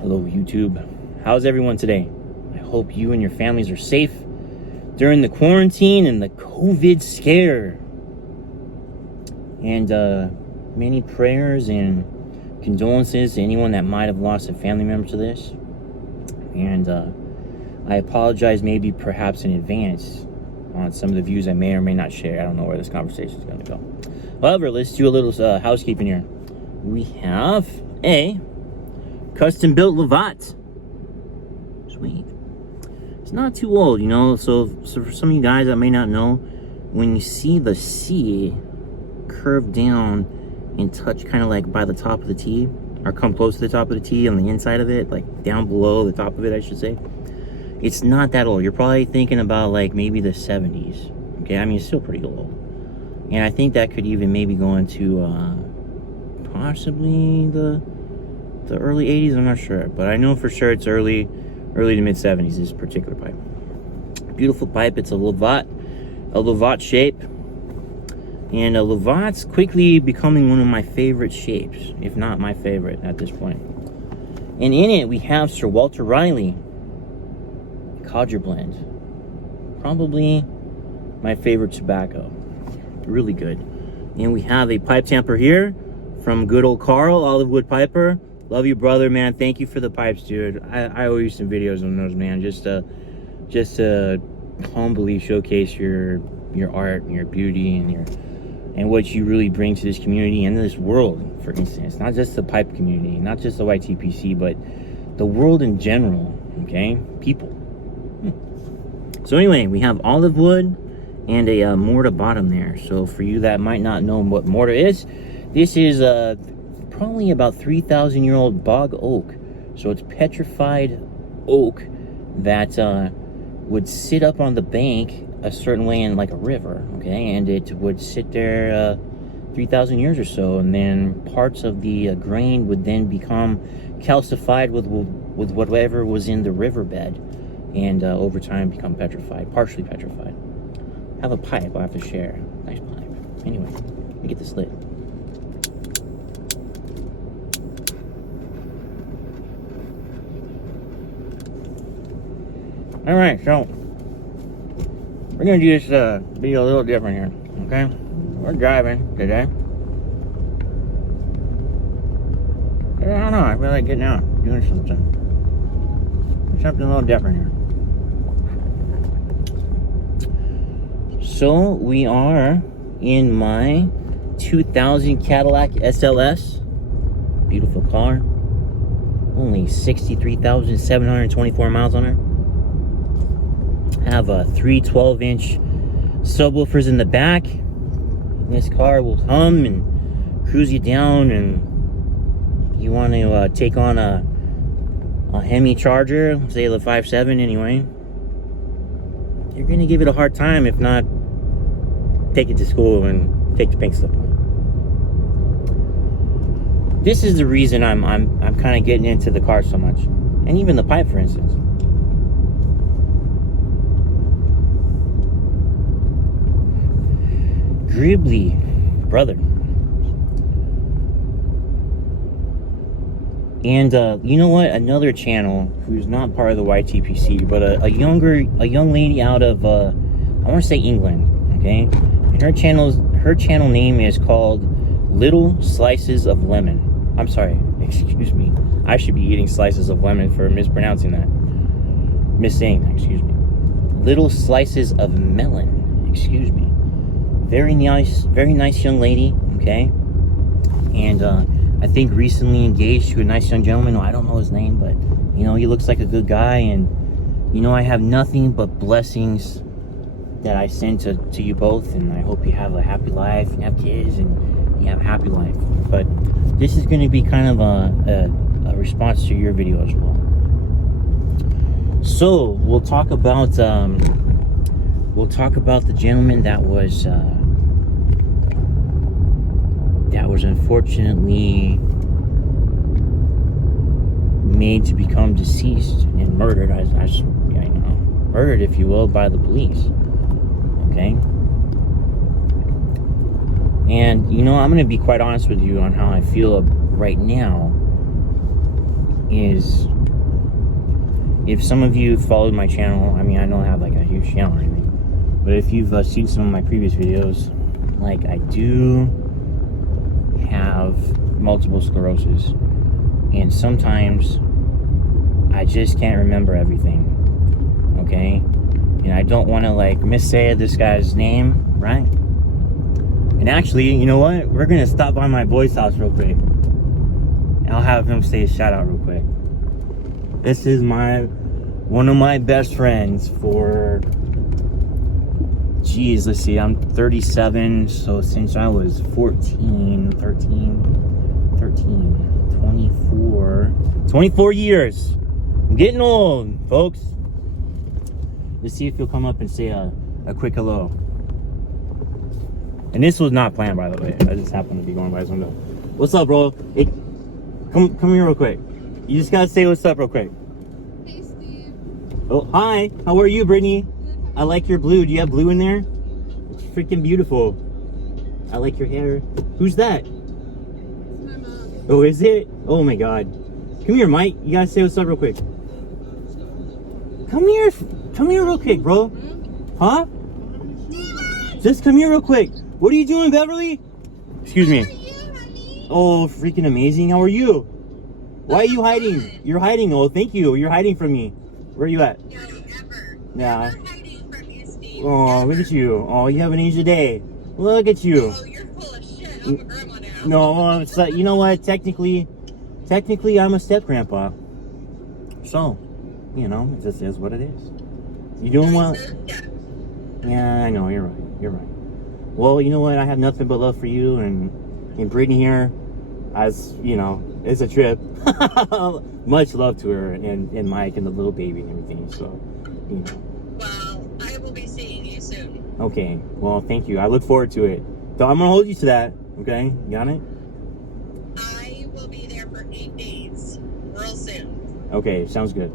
Hello YouTube, how's everyone today? I hope you and your families are safe during the quarantine and the COVID scare. And many prayers and condolences to anyone that might have lost a family member to this. And I apologize perhaps in advance on some of the views I may or may not share. I don't know where this conversation is going to go. However, let's do a little housekeeping here. We have a Custombilt Lavat. Sweet. It's not too old, you know. So for some of you guys that may not know, when you see the C curve down and touch kind of like by the top of the T, or come close to the top of the T on the inside of it, like down below the top of it, I should say, it's not that old. You're probably thinking about like maybe the 70s. Okay, I mean, it's still pretty old. And I think that could even maybe go into possibly the early 80s. I'm not sure, but I know for sure it's early to mid 70s, this particular pipe. Beautiful pipe. It's a Lavat shape, and a Lavat's quickly becoming one of my favorite shapes, if not my favorite at this point. And in it we have Sir Walter Riley Codger Blend, probably my favorite tobacco. Really good. And we have a pipe tamper here from good old Carl, Olive Wood Piper. Love you, brother, man. Thank you for the pipes, dude. I owe you some videos on those, man. Just to humbly showcase your art and your beauty and what you really bring to this community and this world, for instance. Not just the pipe community, not just the YTPC, but the world in general, okay? People. So anyway, we have olive wood and a mortar bottom there. So for you that might not know what mortar is, this is probably about 3,000-year-old bog oak. So it's petrified oak that would sit up on the bank a certain way in like a river, okay? And it would sit there 3,000 years or so, and then parts of the grain would then become calcified with whatever was in the riverbed, and over time become petrified, partially petrified. I have a pipe I have to share. Nice pipe. Anyway, let me get this lit. All right, so we're gonna do this video a little different here, okay? We're driving today. I don't know, I feel like getting out, doing something a little different here. So we are in my 2000 Cadillac SLS. Beautiful car. Only 63,724 miles on her. Have a 3 12-inch subwoofers in the back. This car will hum and cruise you down, and you want to take on a Hemi Charger, say the 5.7 anyway, you're gonna give it a hard time, if not take it to school and take the pink slip on. This is the reason I'm kind of getting into the car so much, and even the pipe, for instance. Gribs, brother. And you know what? Another channel who's not part of the YTPC, but a young lady out of I want to say England, okay? And her channel name is called Little Slices of Lemon. I'm sorry, excuse me. I should be eating slices of lemon for mispronouncing that. Missaying that, excuse me. Little Slices of Mellon, excuse me. Very nice young lady, okay? And I think recently engaged to a nice young gentleman. I don't know his name, but you know, he looks like a good guy, and you know, I have nothing but blessings that I send to you both, and I hope you have a happy life and have kids and you have a happy life. But this is going to be kind of a response to your video as well. So we'll talk about the gentleman that was unfortunately made to become deceased and murdered, murdered, if you will, by the police. Okay? And, you know, I'm going to be quite honest with you on how I feel right now is, if some of you followed my channel, I mean, I don't have like a huge channel or anything, but if you've seen some of my previous videos, like, I do have multiple sclerosis, and sometimes I just can't remember everything, okay? And I don't want to like missay this guy's name, right? And actually, you know what? We're gonna stop by my boy's house real quick. I'll have him say a shout out real quick. This is one of my best friends for, geez, let's see, I'm 37, so since I was 14, 24 years. I'm getting old, folks. Let's see if he'll come up and say a quick hello. And this was not planned, by the way. I just happened to be going by his window. What's up, bro? Hey, come here real quick. You just gotta say what's up real quick. Hey, Steve. Oh, hi. How are you, Brittany? I like your blue. Do you have blue in there? It's freaking beautiful. I like your hair. Who's that? It's my mom. Oh, is it? Oh my God. Come here, Mike. You gotta say what's up real quick. Come here. Come here real quick, bro. Huh? Just come here real quick. What are you doing, Beverly? Excuse me. How are you, honey? Oh, freaking amazing. How are you? Why are you hiding? You're hiding. Oh, thank you. You're hiding from me. Where are you at? No, never. Yeah. Never hiding from you, Steve. Oh, look at you. Oh, you haven't aged a day. Look at you. Oh, you're full of shit. I'm a grandma now. No, it's like, you know what? Technically, I'm a step grandpa. So, you know, it just is what it is. You doing well? Yeah, I know. You're right. You're right. Well, you know what? I have nothing but love for you, and Brittany here, as you know, it's a trip. Much love to her and Mike and the little baby and everything. So, you know. Well, I will be seeing you soon. Okay. Well, thank you. I look forward to it. So I'm gonna hold you to that. Okay? You got it? I will be there for 8 days, real soon. Okay. Sounds good.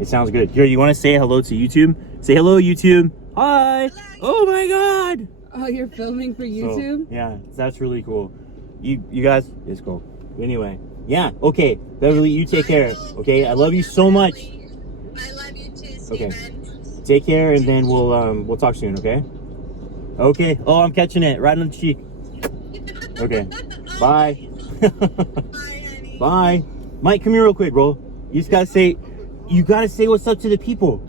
It sounds good. Here, you want to say hello to YouTube? Say hello, YouTube. Hi. Hello, Oh my God. Oh, you're filming for YouTube? So, yeah, that's really cool. You guys, it's cool. Anyway, yeah, okay. Beverly, you take care. Okay, I love you so much. I love you too, Steven. Okay. Take care, and then we'll talk soon. Okay. Okay. Oh, I'm catching it right on the cheek. Okay. Bye. Bye, honey. Bye. Mike, come here real quick, bro. You just gotta say what's up to the people.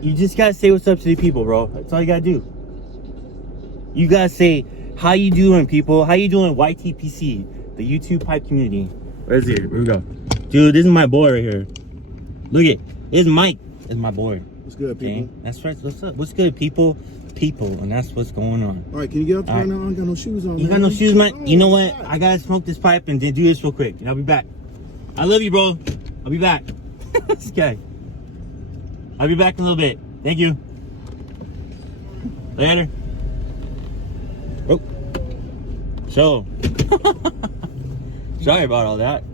You just gotta say what's up to the people, bro. That's all you gotta do. You gotta say, how you doing, people? How you doing, YTPC, the YouTube pipe community? Where's it? Here we go. Dude, this is my boy right here. Look it. This is Mike. This is my boy. What's good, people? Okay? That's right. What's up? What's good, people? People, and that's what's going on. All right, can you get up All right right. now? I don't got no shoes on. You got no shoes, man? You know what? I gotta smoke this pipe and then do this real quick, and I'll be back. I love you, bro. I'll be back. This guy. I'll be back in a little bit. Thank you. Later. Oh. So. Sorry about all that.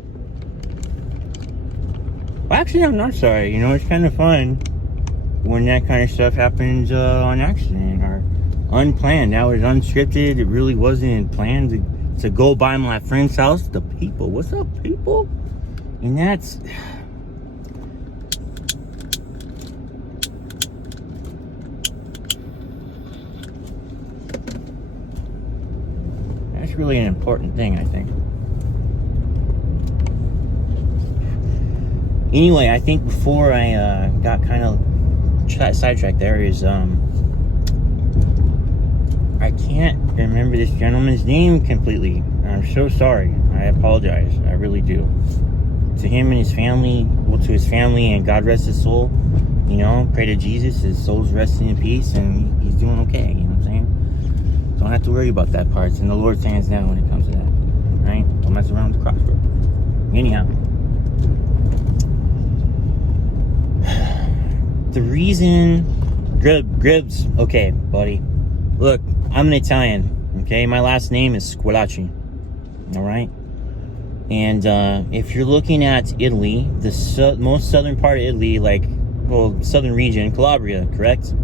Well, actually, I'm not sorry. You know, it's kind of fun when that kind of stuff happens on accident or unplanned. That was unscripted. It really wasn't planned to go by my friend's house. The people. What's up, people? And that's... That's really an important thing, I think. Anyway, I think before I got kind of sidetracked there is, I can't remember this gentleman's name completely. I'm so sorry. I apologize. I really do. To him and his family, well, to his family, and God rest his soul. You know, pray to Jesus, his soul's resting in peace, and he's doing okay. You know what I'm saying? Don't have to worry about that part. It's in the Lord's hands now when it comes to that. Right? Don't mess around with the crossroad. Anyhow. The reason... Gribs. Okay, buddy. Look, I'm an Italian. Okay? My last name is Squilacci. Alright? And if you're looking at Italy, the most southern part of Italy, like, well, southern region, Calabria, correct?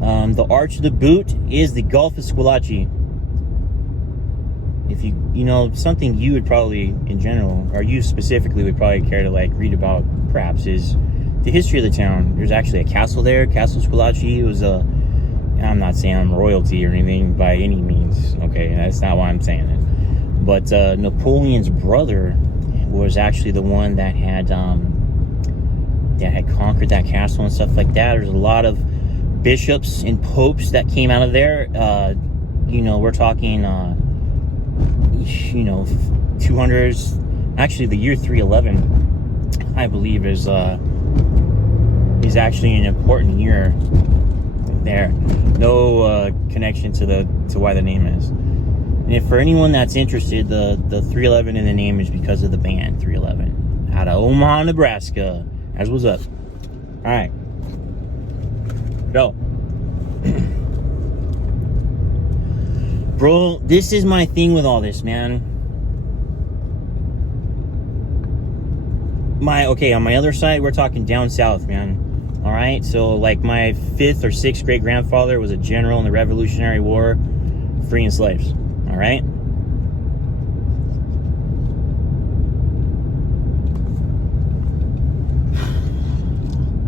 The arch of the boot is the Gulf of Squillace. if you know, something you would probably, in general, or you specifically would probably care to like read about, perhaps, is the history of the town. There's actually a castle there, Castle Squillace. It was a, I'm not saying I'm royalty or anything by any means, okay? That's not why I'm saying it. But Napoleon's brother was actually the one that had conquered that castle and stuff like that. There's a lot of bishops and popes that came out of there. You know, we're talking, you know, 200s. Actually, the year 311, I believe, is actually an important year there. No connection to why the name is. And if for anyone that's interested, the 311 in the name is because of the band 311 out of Omaha, Nebraska. That's what's up. All right. So, bro, this is my thing with all this, man. On my other side, we're talking down south, man. All right, so like my 5th or 6th great grandfather was a general in the Revolutionary War, freeing slaves. All right.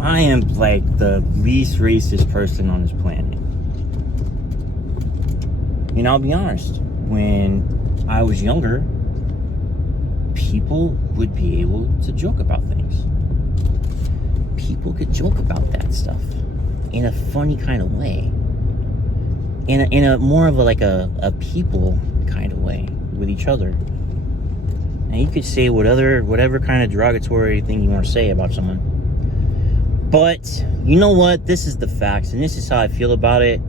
I am like the least racist person on this planet. And I'll be honest, when I was younger, people would be able to joke about things. People could joke about that stuff in a funny kind of way. In a more of a people kind of way with each other. And you could say whatever kind of derogatory thing you want to say about someone. But you know what? This is the facts, and this is how I feel about it.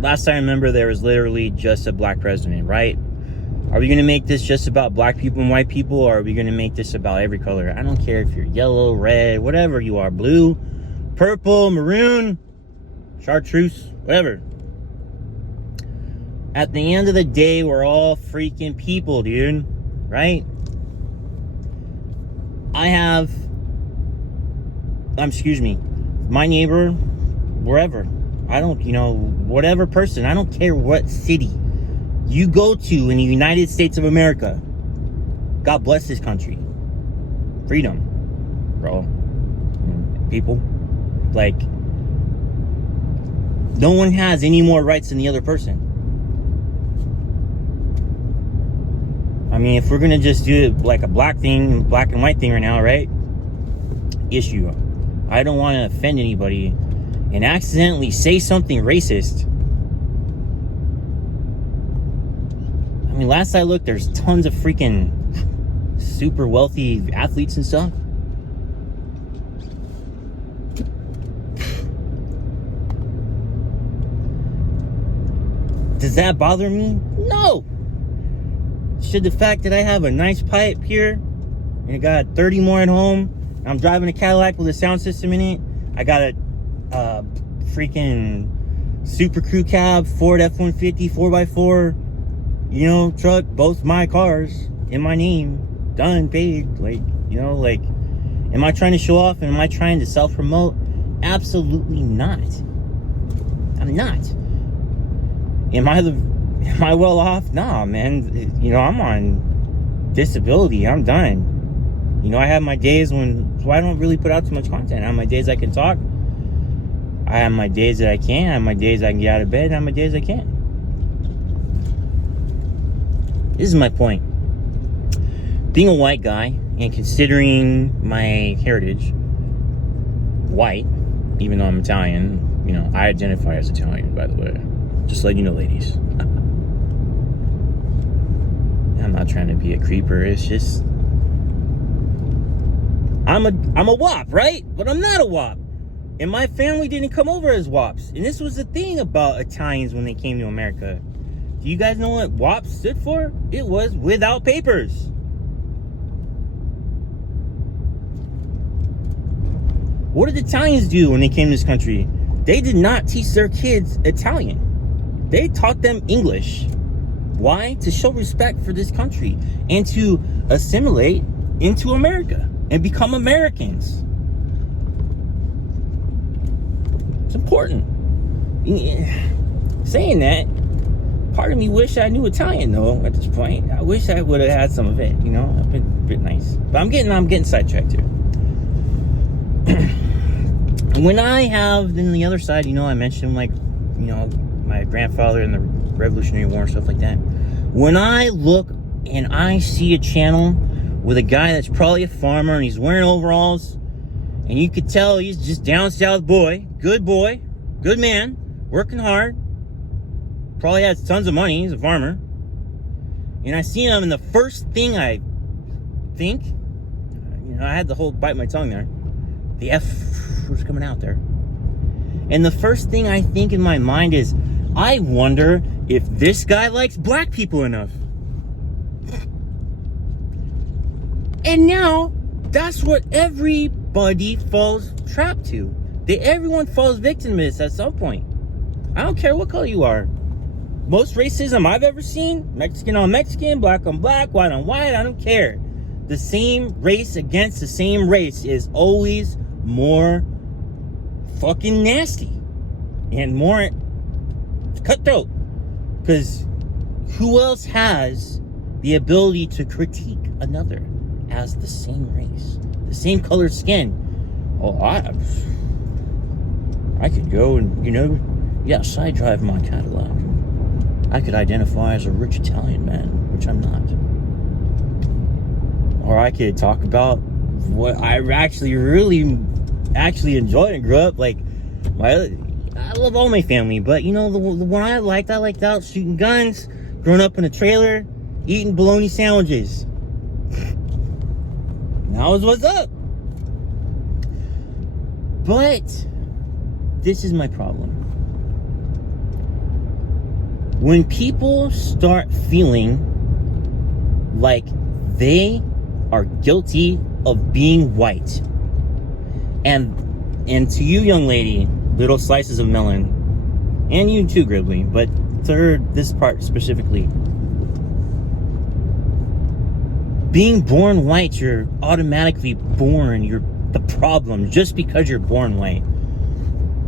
Last I remember, there was literally just a black president, right? Are we going to make this just about black people and white people, or are we going to make this about every color? I don't care if you're yellow, red, whatever you are, blue, purple, maroon, chartreuse, whatever. At the end of the day, we're all freaking people, dude. Right? My neighbor, wherever. I don't, whatever person. I don't care what city you go to in the United States of America. God bless this country. Freedom, bro. People. Like, no one has any more rights than the other person. I mean, if we're gonna just do it like a black and white thing right now, right? Issue. I don't want to offend anybody and accidentally say something racist. I mean, last I looked, there's tons of freaking super wealthy athletes and stuff. Does that bother me? No. Should the fact that I have a nice pipe here and I got 30 more at home, I'm driving a Cadillac with a sound system in it, I got a freaking Super Crew cab, Ford F-150 4x4, truck, both my cars in my name, done, paid. Am I trying to show off and am I trying to self-promote? Absolutely not. I'm not. Am I well off? Nah, man. I'm on disability. I'm done. I have my days so I don't really put out too much content. I have my days I can talk. I have my days that I can't. I have my days I can get out of bed. I have my days I can't. This is my point. Being a white guy and considering my heritage white, even though I'm Italian, I identify as Italian, by the way. Just letting you know, ladies. I'm not trying to be a creeper. It's just I'm a WAP, right? But I'm not a WAP. And my family didn't come over as WAPs. And this was the thing about Italians when they came to America. Do you guys know what WAP stood for? It was without papers. What did Italians do when they came to this country? They did not teach their kids Italian. They taught them English. Why? To show respect for this country and to assimilate into America and become Americans. It's important. Saying that, Part of me wish I knew Italian though. At this point, I wish I would have had some of it. You know, a bit nice. But I'm getting sidetracked here. When I have, then the other side, you know, I mentioned like, you know, my grandfather and the Revolutionary War and stuff like that. When I look and I see a channel with a guy that's probably a farmer and he's wearing overalls, and you could tell he's just down south boy, good man, working hard, probably has tons of money, he's a farmer, and I see him, and the first thing I think, you know, I had the whole bite my tongue there, the F was coming out there, and the first thing I think in my mind is, I wonder if this guy likes black people enough. And now, that's what everybody falls trapped to. Everyone falls victim to this at some point. I don't care what color you are. Most racism I've ever seen, Mexican on Mexican, black on black, white on white, I don't care. The same race against the same race is always more fucking nasty and more cutthroat. Because who else has the ability to critique another as the same race, the same colored skin? Oh, I could go and, you know, yeah, side drive my Cadillac. I could identify as a rich Italian man, which I'm not. Or I could talk about what I really enjoyed and grew up like. I love all my family, but you know the one I liked out shooting guns, growing up in a trailer, eating bologna sandwiches. That was what's up. But this is my problem. When people start feeling like they are guilty of being white, and to you, young lady, little slices of Mellon, and you too, Gribbly, but this part specifically, being born white, you're automatically born, you're the problem just because you're born white.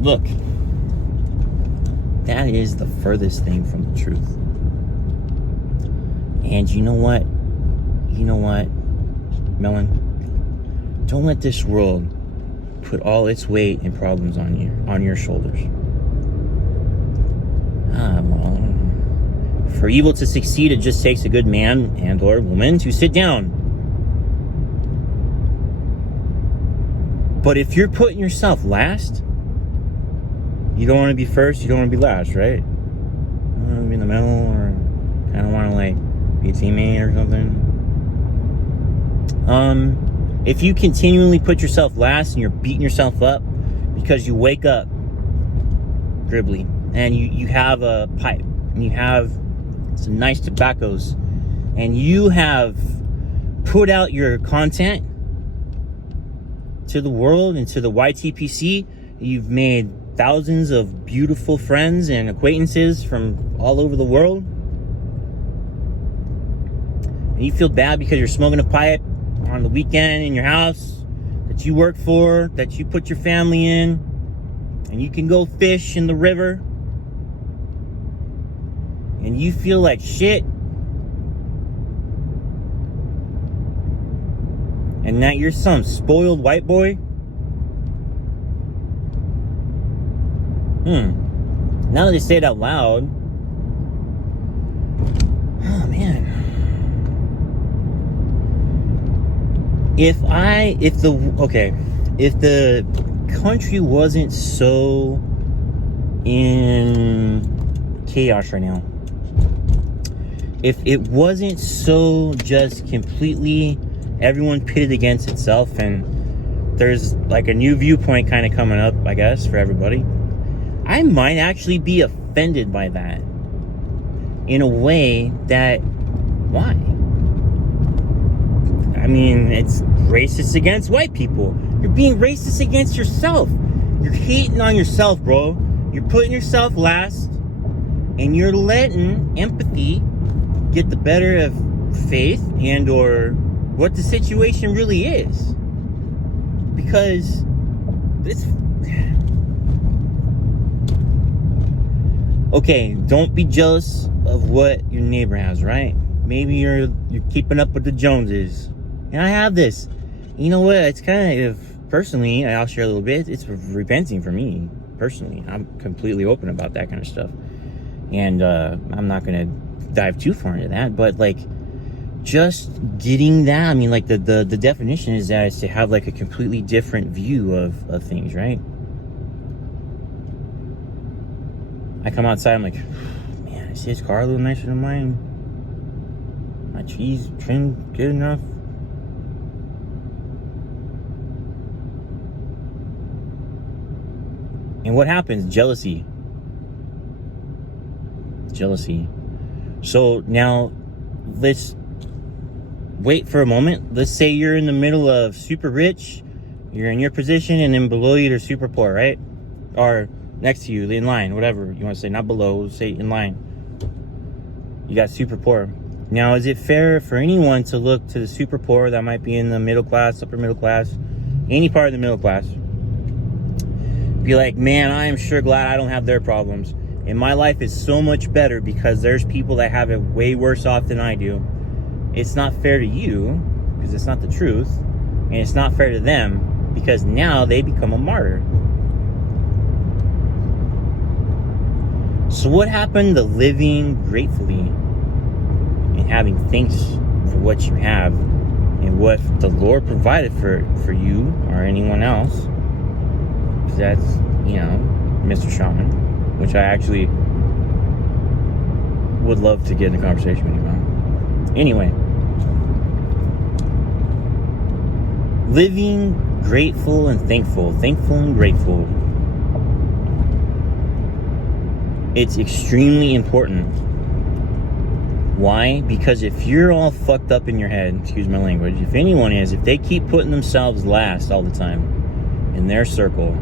Look, that is the furthest thing from the truth. And you know what, Mellon, don't let this world put all its weight and problems on your shoulders. Well, for evil to succeed, it just takes a good man and or woman to sit down. But if you're putting yourself last, you don't want to be first, you don't want to be last, right? You don't want to be in the middle, or kind of want to like be a teammate or something. If you continually put yourself last and you're beating yourself up because you wake up, Gribbly, and you have a pipe and you have some nice tobaccos and you have put out your content to the world and to the YTPC, you've made thousands of beautiful friends and acquaintances from all over the world, and you feel bad because you're smoking a pipe on the weekend in your house that you work for, that you put your family in, and you can go fish in the river, and you feel like shit, and that you're some spoiled white boy. Now that they say it out loud, oh man. If the country wasn't so in chaos right now, if it wasn't so just completely everyone pitted against itself, and there's like a new viewpoint kind of coming up, I guess, for everybody, I might actually be offended by that in a way that, why? I mean, it's racist against white people. You're being racist against yourself. You're hating on yourself, bro. You're putting yourself last, and you're letting empathy get the better of faith and or what the situation really is. Because it's... Okay, don't be jealous of what your neighbor has, right? Maybe you're keeping up with the Joneses. And I have this. You know what? It's kind of, personally, I'll share a little bit. It's repenting for me, personally. I'm completely open about that kind of stuff. And I'm not going to dive too far into that. But, like, just getting that, I mean, like, the definition is that it's to have, like, a completely different view of things, right? I come outside, I'm like, man, I see his car a little nicer than mine. My trees trimmed good enough. And what happens? Jealousy. So now let's wait for a moment. Let's say you're in the middle of super rich, you're in your position, and then below you they're super poor, right? Or next to you, in line, whatever you want to say, not below, say in line. You got super poor. Now, is it fair for anyone to look to the super poor that might be in the middle class, upper middle class, any part of the middle class? Be like, man, I am sure glad I don't have their problems. And my life is so much better because there's people that have it way worse off than I do. It's not fair to you because it's not the truth. And it's not fair to them because now they become a martyr. So what happened to living gratefully and having thanks for what you have and what the Lord provided for you or anyone else? Because that's, you know, Mr. Shaman, which I actually would love to get in a conversation with you about. Anyway, living grateful and thankful and grateful. It's extremely important. Why? Because if you're all fucked up in your head, excuse my language, if anyone is, if they keep putting themselves last all the time in their circle,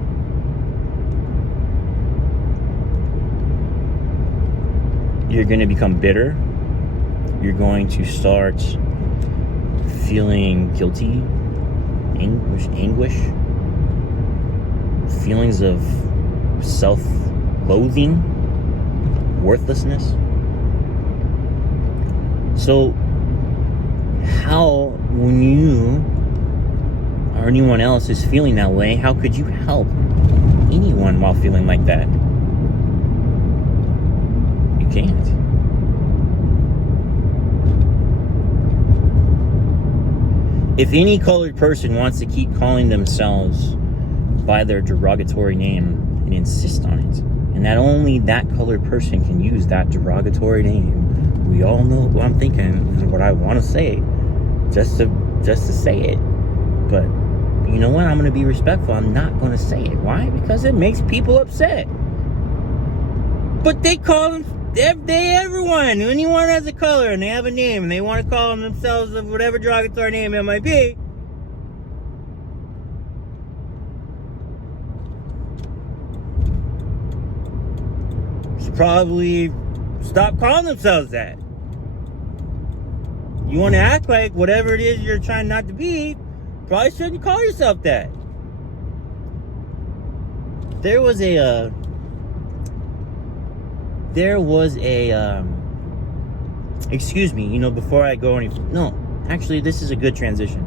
you're going to become bitter. You're going to start feeling guilty, anguish, feelings of self-loathing, worthlessness. So how, when you or anyone else is feeling that way, how could you help anyone while feeling like that? You can't. If any colored person wants to keep calling themselves by their derogatory name and insist on it, and that only that colored person can use that derogatory name, we all know what I'm thinking and what I want to say, just to say it. But you know what? I'm going to be respectful. I'm not going to say it. Why? Because it makes people upset. But they call them, everyone, anyone has a color and they have a name and they want to call themselves whatever derogatory name it might be. Should probably stop calling themselves that. You want to act like whatever it is you're trying not to be, probably shouldn't call yourself that. There was a excuse me, you know, before I go any, no, actually this is a good transition.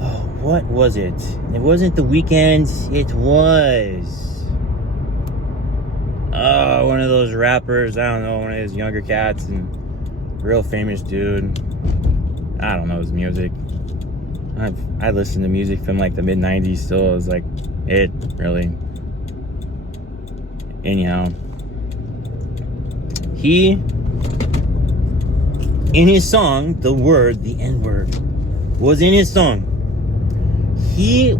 Oh, what was it? It wasn't The Weeknd, it was one of those rappers, I don't know, one of his younger cats, and real famous dude. I don't know his music. I listened to music from like the mid-90s still. It was like it, really. Anyhow, he, in his song, the N-word was in his song. He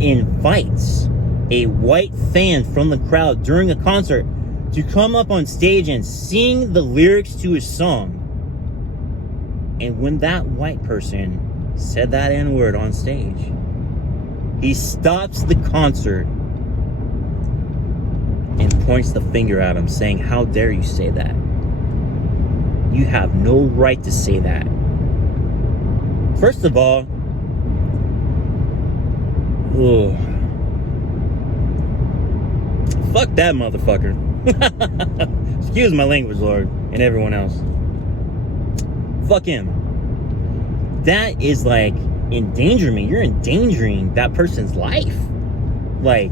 invites a white fan from the crowd during a concert to come up on stage and sing the lyrics to his song. And when that white person said that N-word on stage, he stops the concert and points the finger at him, saying, "How dare you say that? You have no right to say that." First of all, fuck that motherfucker. Excuse my language, Lord. and everyone else. Fuck him. That is like endangerment. You're endangering that person's life. Like,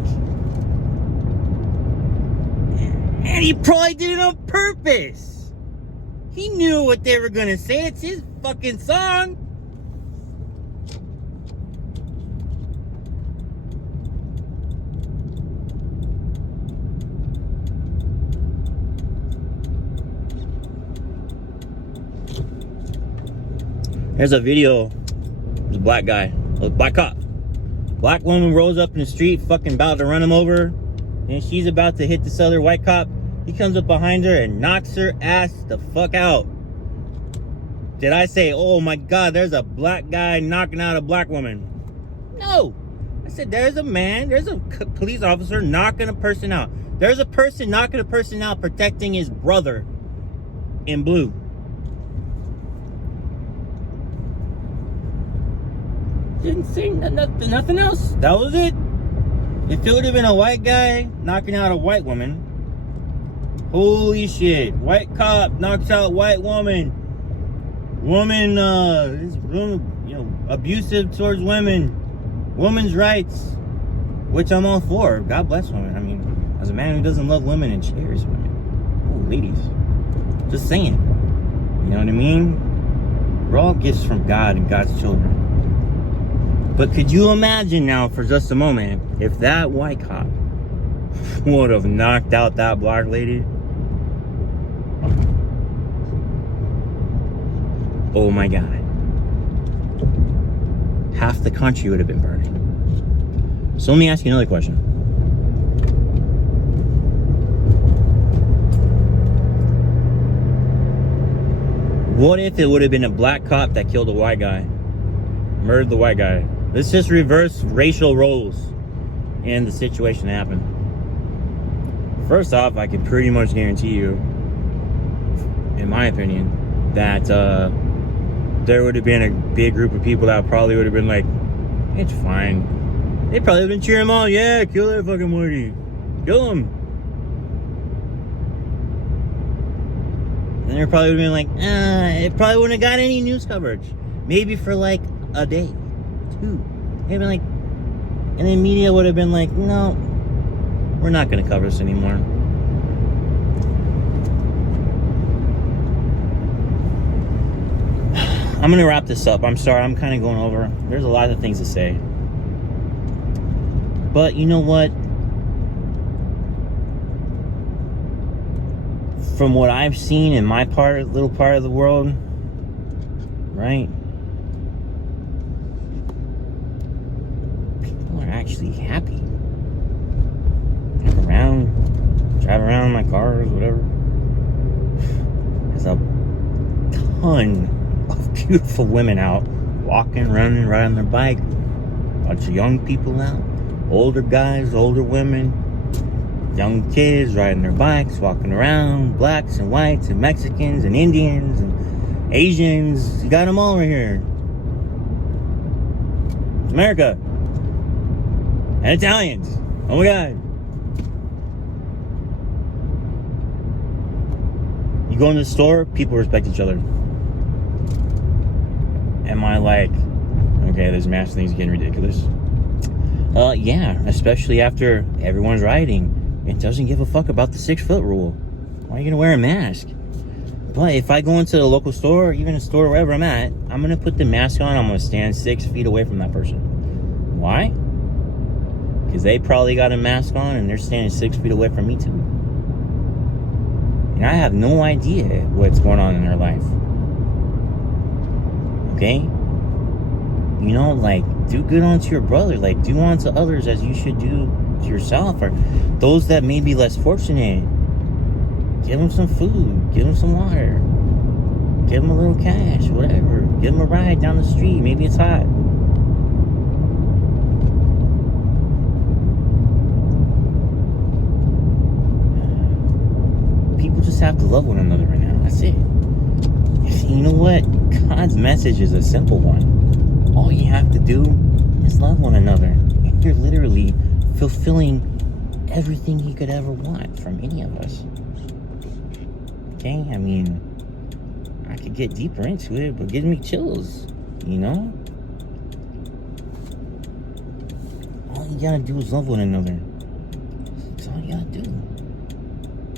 and he probably did it on purpose. He knew what they were gonna say. It's his fucking song. There's a video. There's a black guy, a black cop. Black woman rolls up in the street, fucking about to run him over. And she's about to hit this other white cop. He comes up behind her and knocks her ass the fuck out. Did I say, oh my God, there's a black guy knocking out a black woman? No. I said, there's a man, there's a police officer knocking a person out. There's a person knocking a person out protecting his brother in blue. Didn't say nothing else. That was it. If it would have been a white guy knocking out a white woman, holy shit. White cop knocks out white woman. Woman is, abusive towards women. Women's rights, which I'm all for. God bless women. I mean, as a man who doesn't love women and cherishes women. Oh, ladies. Just saying. You know what I mean? We're all gifts from God and God's children. But could you imagine now for just a moment if that white cop would have knocked out that black lady? Oh my God. Half the country would have been burning. So let me ask you another question. What if it would have been a black cop that killed a white guy? Murdered the white guy? Let's just reverse racial roles and the situation that happened. First off, I can pretty much guarantee you, in my opinion, that there would have been a big group of people that probably would have been like, it's fine. They probably would have been cheering him on. Yeah, kill that fucking Morty. Kill him. And they probably would have been like, it probably wouldn't have got any news coverage. Maybe for like a day. Two. They'd been like, and the media would have been like, no, we're not going to cover this anymore. I'm going to wrap this up. I'm sorry, I'm kind of going over. There's a lot of things to say. But you know what? From what I've seen in my little part of the world, right? Actually happy. Drive around in my cars, whatever. There's a ton of beautiful women out walking, running, riding their bike. Bunch of young people out. Older guys, older women, young kids riding their bikes, walking around. Blacks and whites and Mexicans and Indians and Asians. You got them all right here. It's America. And Italians. Oh my God. You go into the store, people respect each other. Am I like, okay, this mask thing's getting ridiculous? Yeah, especially after everyone's rioting. It doesn't give a fuck about the 6-foot rule. Why are you gonna wear a mask? But if I go into the local store, or even a store wherever I'm at, I'm gonna put the mask on, I'm gonna stand 6 feet away from that person. Why? Because they probably got a mask on and they're standing 6 feet away from me too. And I have no idea what's going on in their life. Okay? You know, like, do good unto your brother. Like, do unto others as you should do to yourself. Or those that may be less fortunate, give them some food. Give them some water. Give them a little cash, whatever. Give them a ride down the street. Maybe it's hot. People just have to love one another right now. That's it. You know what? God's message is a simple one. All you have to do is love one another. And you're literally fulfilling everything He could ever want from any of us. okay? I mean, I could get deeper into it, but it gives me chills, you know? All you gotta do is love one another. That's all you gotta do.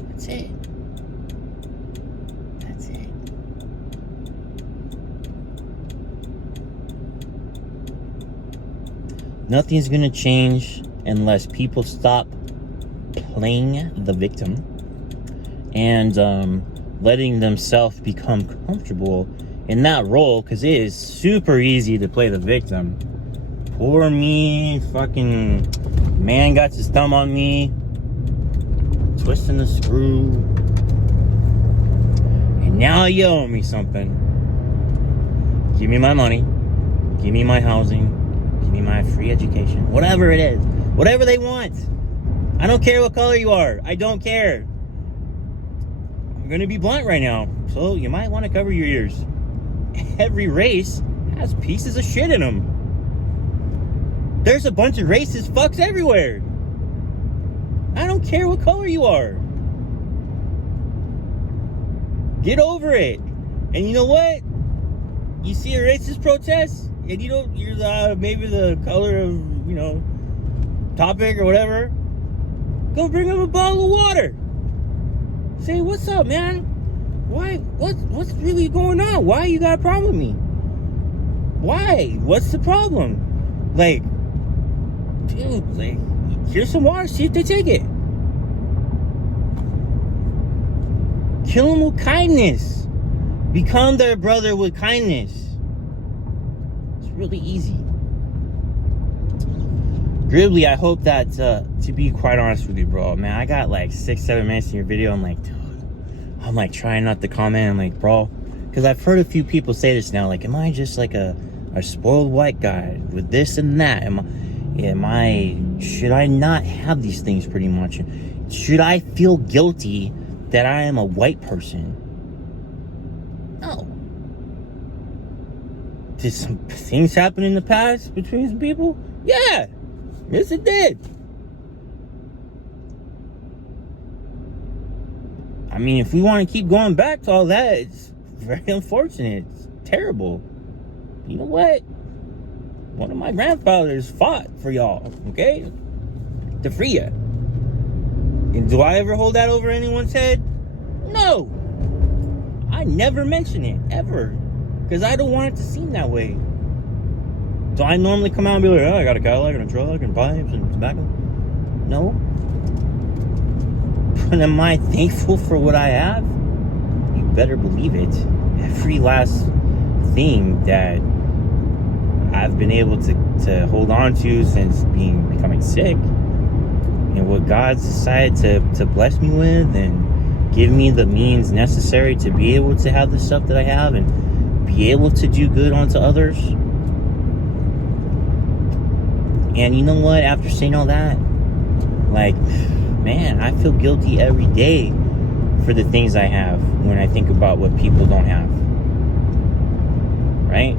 That's it. That's it. Nothing's gonna change unless people stop playing the victim and letting themselves become comfortable in that role, because it is super easy to play the victim. Poor me, fucking man got his thumb on me, twisting the screw, and now you owe me something. Give me my money, give me my housing, give me my free education, whatever it is, whatever they want. I don't care what color you are. I don't care. I'm gonna be blunt right now, so you might want to cover your ears. Every race has pieces of shit in them. There's a bunch of racist fucks everywhere. I don't care what color you are. Get over it. And you know what? You see a racist protest, and you're maybe the color of, topic or whatever. Go bring him a bottle of water. Say, what's up, man? Why? What's really going on? Why you got a problem with me? Why? What's the problem? Like, dude, like, here's some water, see if they take it. Kill them with kindness. Become their brother with kindness. It's really easy. Gribbly, I hope that, to be quite honest with you, bro, man, I got like 6-7 minutes in your video. I'm like, dude, I'm like trying not to comment. I'm like, bro, because I've heard a few people say this now, like, am I just like a spoiled white guy with this and that? Should I not have these things pretty much? Should I feel guilty that I am a white person? No. Did some things happen in the past between some people? Yeah. Yes, it did. I mean, if we want to keep going back to all that, it's very unfortunate. It's terrible. You know what? One of my grandfathers fought for y'all, okay? To free you. And do I ever hold that over anyone's head? No. I never mention it, ever. Because I don't want it to seem that way. Do I normally come out and be like, oh, I got a Cadillac and a truck and pipes and tobacco? No. But am I thankful for what I have? You better believe it. Every last thing that I've been able to hold on to since becoming sick, and what God's decided to bless me with and give me the means necessary to be able to have the stuff that I have and be able to do good onto others. And you know what? After saying all that, like, man, I feel guilty every day for the things I have when I think about what people don't have. Right?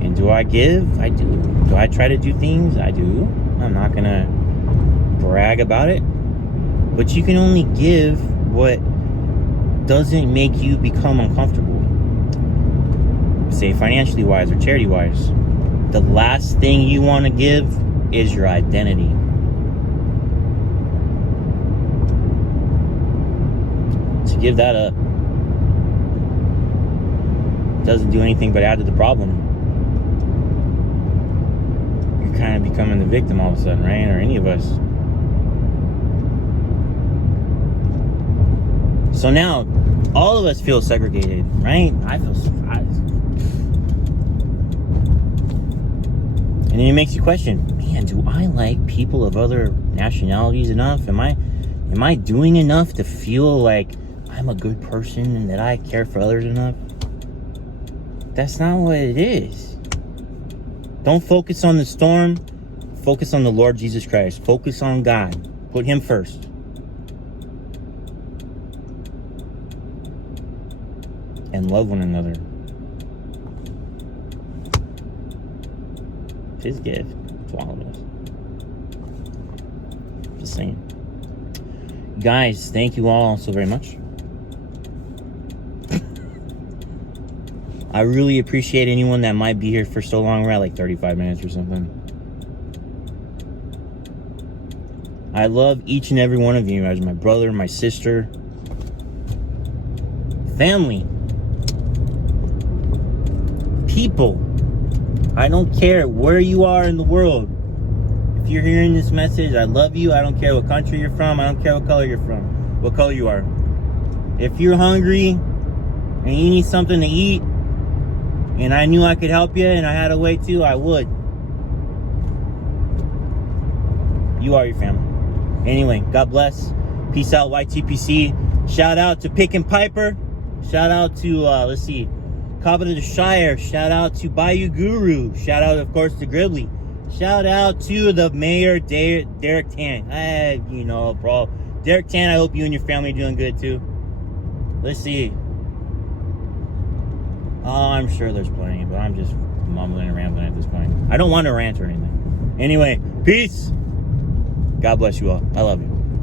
And do I give? I do. Do I try to do things? I do. I'm not going to brag about it. But you can only give what doesn't make you become uncomfortable. Say financially wise or charity wise. The last thing you want to give is your identity. To give that up doesn't do anything but add to the problem. You're kind of becoming the victim all of a sudden, right? Or any of us. So now, all of us feel segregated, right? And then it makes you question, man, do I like people of other nationalities enough? Am I doing enough to feel like I'm a good person and that I care for others enough? That's not what it is. Don't focus on the storm. Focus on the Lord Jesus Christ. Focus on God. Put Him first. And love one another. It's His gift to all of us. Just saying. Guys, thank you all so very much. I really appreciate anyone that might be here for so long. We're at like 35 minutes or something. I love each and every one of you as my brother, my sister, family, people. I don't care where you are in the world. If you're hearing this message, I love you. I don't care what country you're from. I don't care what color you're from, what color you are. If you're hungry and you need something to eat, and I knew I could help you and I had a way to, I would. You are your family. Anyway, God bless. Peace out, YTPC. Shout out to Pick and Piper. Shout out to, let's see, Cobb of the Shire. Shout out to Bayou Guru. Shout out, of course, to Gribbly. Shout out to the mayor, Derek Tan. You know, bro. Derek Tan, I hope you and your family are doing good, too. Let's see. Oh, I'm sure there's plenty, but I'm just mumbling and rambling at this point. I don't want to rant or anything. Anyway, peace. God bless you all. I love you.